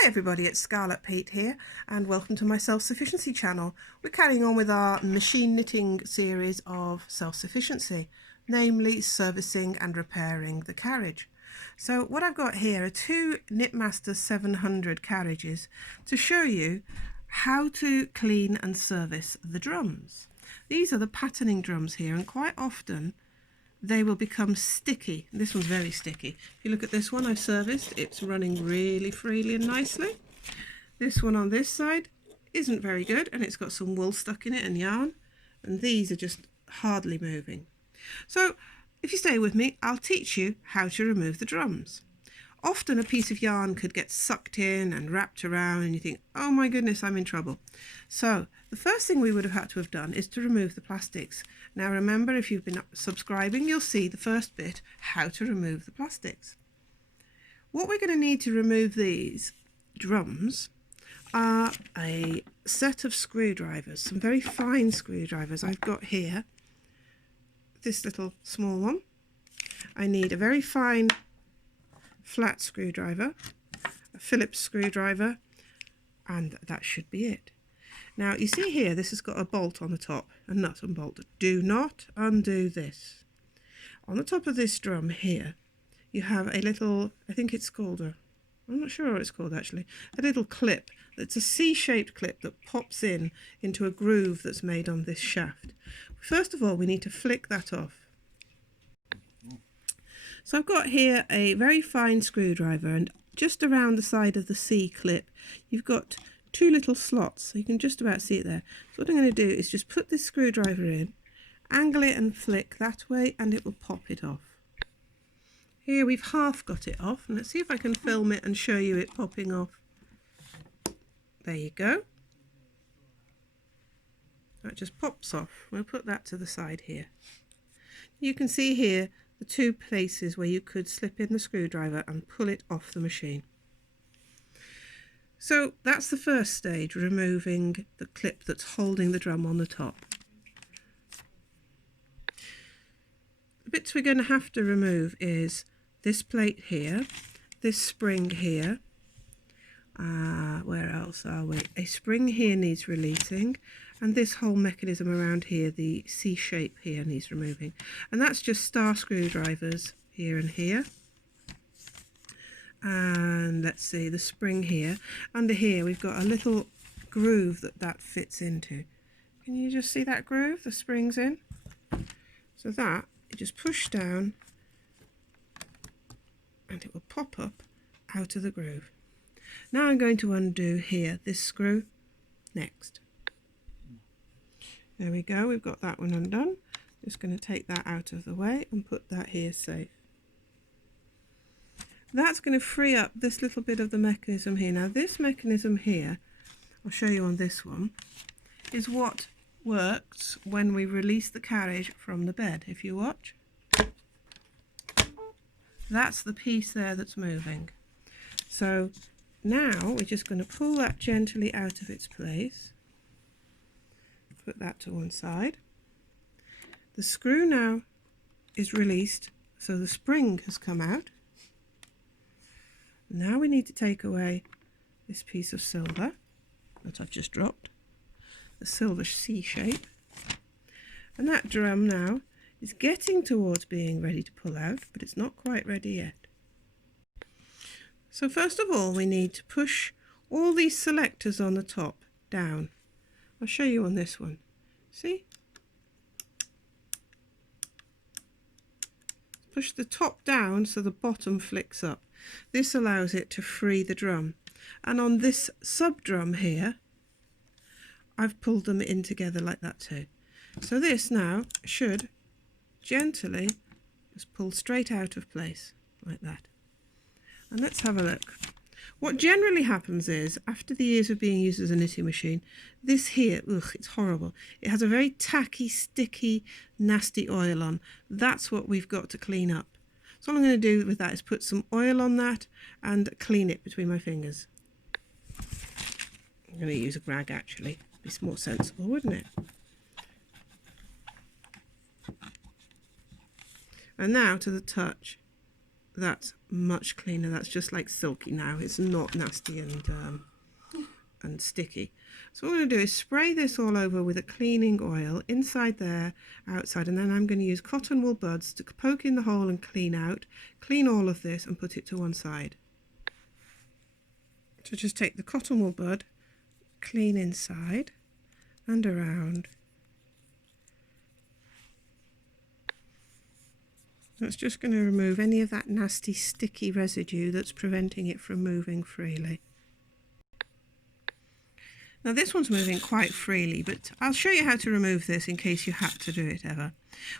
Hi everybody, it's Scarlet Pete here and welcome to my self-sufficiency channel. We're carrying on with our machine knitting series of self-sufficiency, namely servicing and repairing the carriage. So what I've got here are two knitmaster 700 carriages to show you how to clean and service the drums. These are the patterning drums here, and quite often they will become sticky. This one's very sticky. If you look at this one I've serviced, it's running really freely and nicely. This one on this side isn't very good, and it's got some wool stuck in it and yarn, and these are just hardly moving. So if you stay with me, I'll teach you how to remove the drums. Often a piece of yarn could get sucked in and wrapped around and you think, oh my goodness, I'm in trouble. So the first thing we would have had to have done is to remove the plastics. Now remember, if you've been subscribing, you'll see the first bit, how to remove the plastics. What we're going to need to remove these drums are a set of screwdrivers, some very fine screwdrivers. I've got here this little small one. I need a very fine flat screwdriver, a Phillips screwdriver, and that should be it. Now you see here, this has got a bolt on the top, a nut and bolt. Do not undo this. On the top of this drum here, you have a little, I think it's called I'm not sure what it's called actually, a little clip. It's a C-shaped clip that pops into a groove that's made on this shaft. First of all, we need to flick that off. So I've got here a very fine screwdriver, and just around the side of the C clip you've got two little slots, so you can just about see it there. So what I'm going to do is just put this screwdriver in, angle it and flick that way, and it will pop it off. Here we've half got it off, and let's see if I can film it and show you it popping off. There you go. That just pops off. We'll put that to the side here. You can see here the two places where you could slip in the screwdriver and pull it off the machine. So that's the first stage, removing the clip that's holding the drum on the top. The bits we're going to have to remove is this plate here, this spring here, where else are we? A spring here needs releasing, and this whole mechanism around here, the C shape here, needs removing. And that's just star screwdrivers here and here. And let's see, the spring here. Under here we've got a little groove that fits into. Can you just see that groove the spring's in? So that, you just push down and it will pop up out of the groove. Now I'm going to undo here this screw next. There we go, we've got that one undone. Just going to take that out of the way and put that here safe. That's going to free up this little bit of the mechanism here. Now this mechanism here, I'll show you on this one, is what works when we release the carriage from the bed. If you watch, that's the piece there that's moving. So now we're just going to pull that gently out of its place. Put that to one side. The screw now is released, so the spring has come out. Now we need to take away this piece of silver that I've just dropped, the silver C shape, and that drum now is getting towards being ready to pull out, but it's not quite ready yet. So first of all, we need to push all these selectors on the top down. I'll show you on this one. See? Push the top down so the bottom flicks up. This allows it to free the drum. And on this sub drum here, I've pulled them in together like that too. So this now should gently just pull straight out of place like that. And let's have a look. What generally happens is, after the years of being used as a knitting machine, this here, ugh, it's horrible. It has a very tacky, sticky, nasty oil on. That's what we've got to clean up. So all I'm going to do with that is put some oil on that and clean it between my fingers. I'm going to use a rag actually. It'd be more sensible, wouldn't it? And now to the touch, that's much cleaner. That's just like silky now. It's not nasty and sticky. So what I'm going to do is spray this all over with a cleaning oil, inside there, outside, and then I'm going to use cotton wool buds to poke in the hole and clean out, clean all of this and put it to one side. So just take the cotton wool bud, clean inside and around. That's just going to remove any of that nasty sticky residue that's preventing it from moving freely. Now this one's moving quite freely, but I'll show you how to remove this in case you had to do it ever.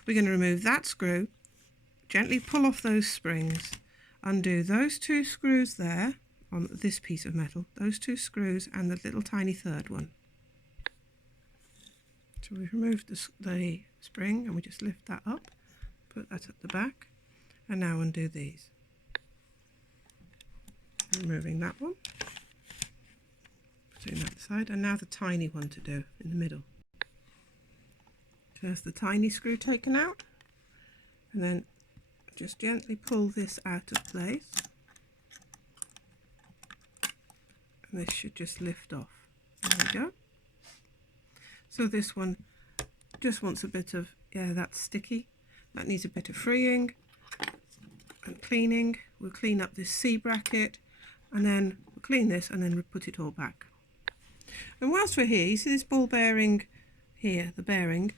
We're going to remove that screw, gently pull off those springs, undo those two screws there on this piece of metal, those two screws and the little tiny third one. So we've removed the spring and we just lift that up, put that at the back, and now undo these. Removing that one. Putting that aside, and now the tiny one to do in the middle. There's the tiny screw taken out, and then just gently pull this out of place, and this should just lift off. There we go. So this one just wants a bit of, yeah, that's sticky. That needs a bit of freeing and cleaning. We'll clean up this C bracket, and then we'll clean this, and then we'll put it all back. And whilst we're here, you see this ball bearing here, the bearing.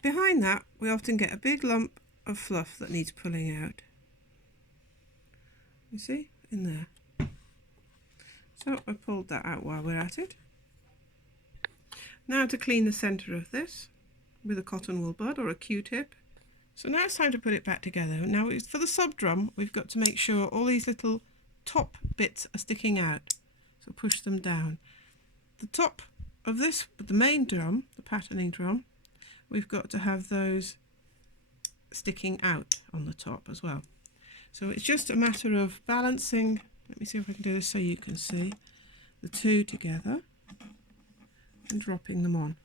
Behind that, we often get a big lump of fluff that needs pulling out. You see, in there. So I pulled that out while we're at it. Now to clean the centre of this with a cotton wool bud or a Q-tip. So now it's time to put it back together. Now for the sub drum, we've got to make sure all these little top bits are sticking out. So push them down. The top of this, the main drum, the patterning drum, we've got to have those sticking out on the top as well. So it's just a matter of balancing. Let me see if I can do this so you can see the two together and dropping them on.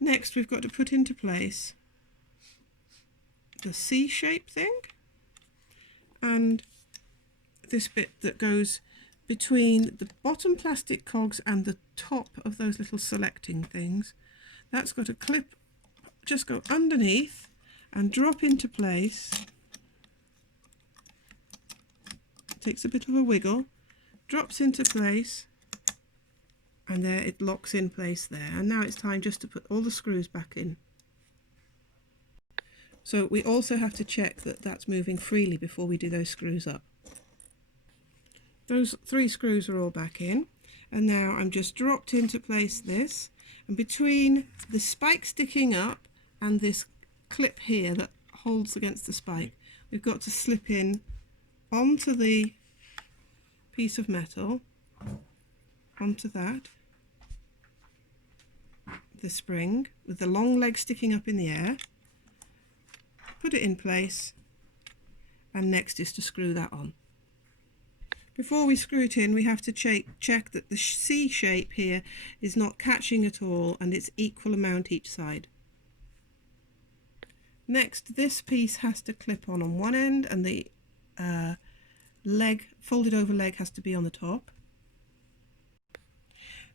Next, we've got to put into place the C-shape thing and this bit that goes between the bottom plastic cogs and the top of those little selecting things. That's got to clip, just go underneath and drop into place. Takes a bit of a wiggle, drops into place, and there it locks in place there. And now it's time just to put all the screws back in. So we also have to check that that's moving freely before we do those screws up. Those 3 screws are all back in, and now I'm just dropped into place this, and between the spike sticking up and this clip here that holds against the spike, we've got to slip in onto the piece of metal, onto that, the spring with the long leg sticking up in the air, put it in place, and next is to screw that on. Before we screw it in, we have to check that the C shape here is not catching at all and it's equal amount each side. Next, this piece has to clip on one end, and the leg, folded over leg, has to be on the top.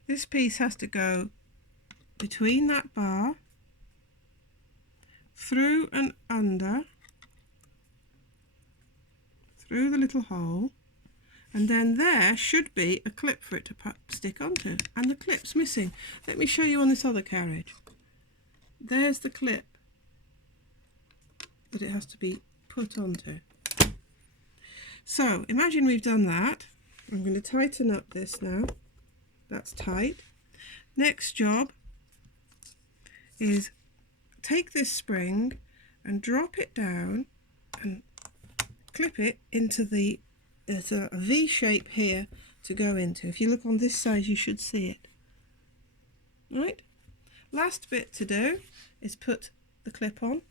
This piece has to go between that bar, through and under, through the little hole, and then there should be a clip for it to stick onto, and the clip's missing. Let me show you on this other carriage. There's the clip that it has to be put onto. So imagine we've done that. I'm going to tighten up this now. That's tight. Next job is take this spring and drop it down and clip it into the, there's a V shape here to go into. If you look on this side, you should see it. Right? Last bit to do is put the clip on.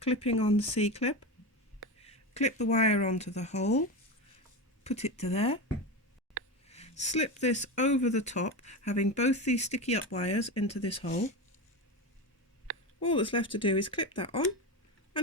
Clipping on the C-clip. Clip the wire onto the hole. Put it to there. Slip this over the top, having both these sticky up wires into this hole. All that's left to do is clip that on,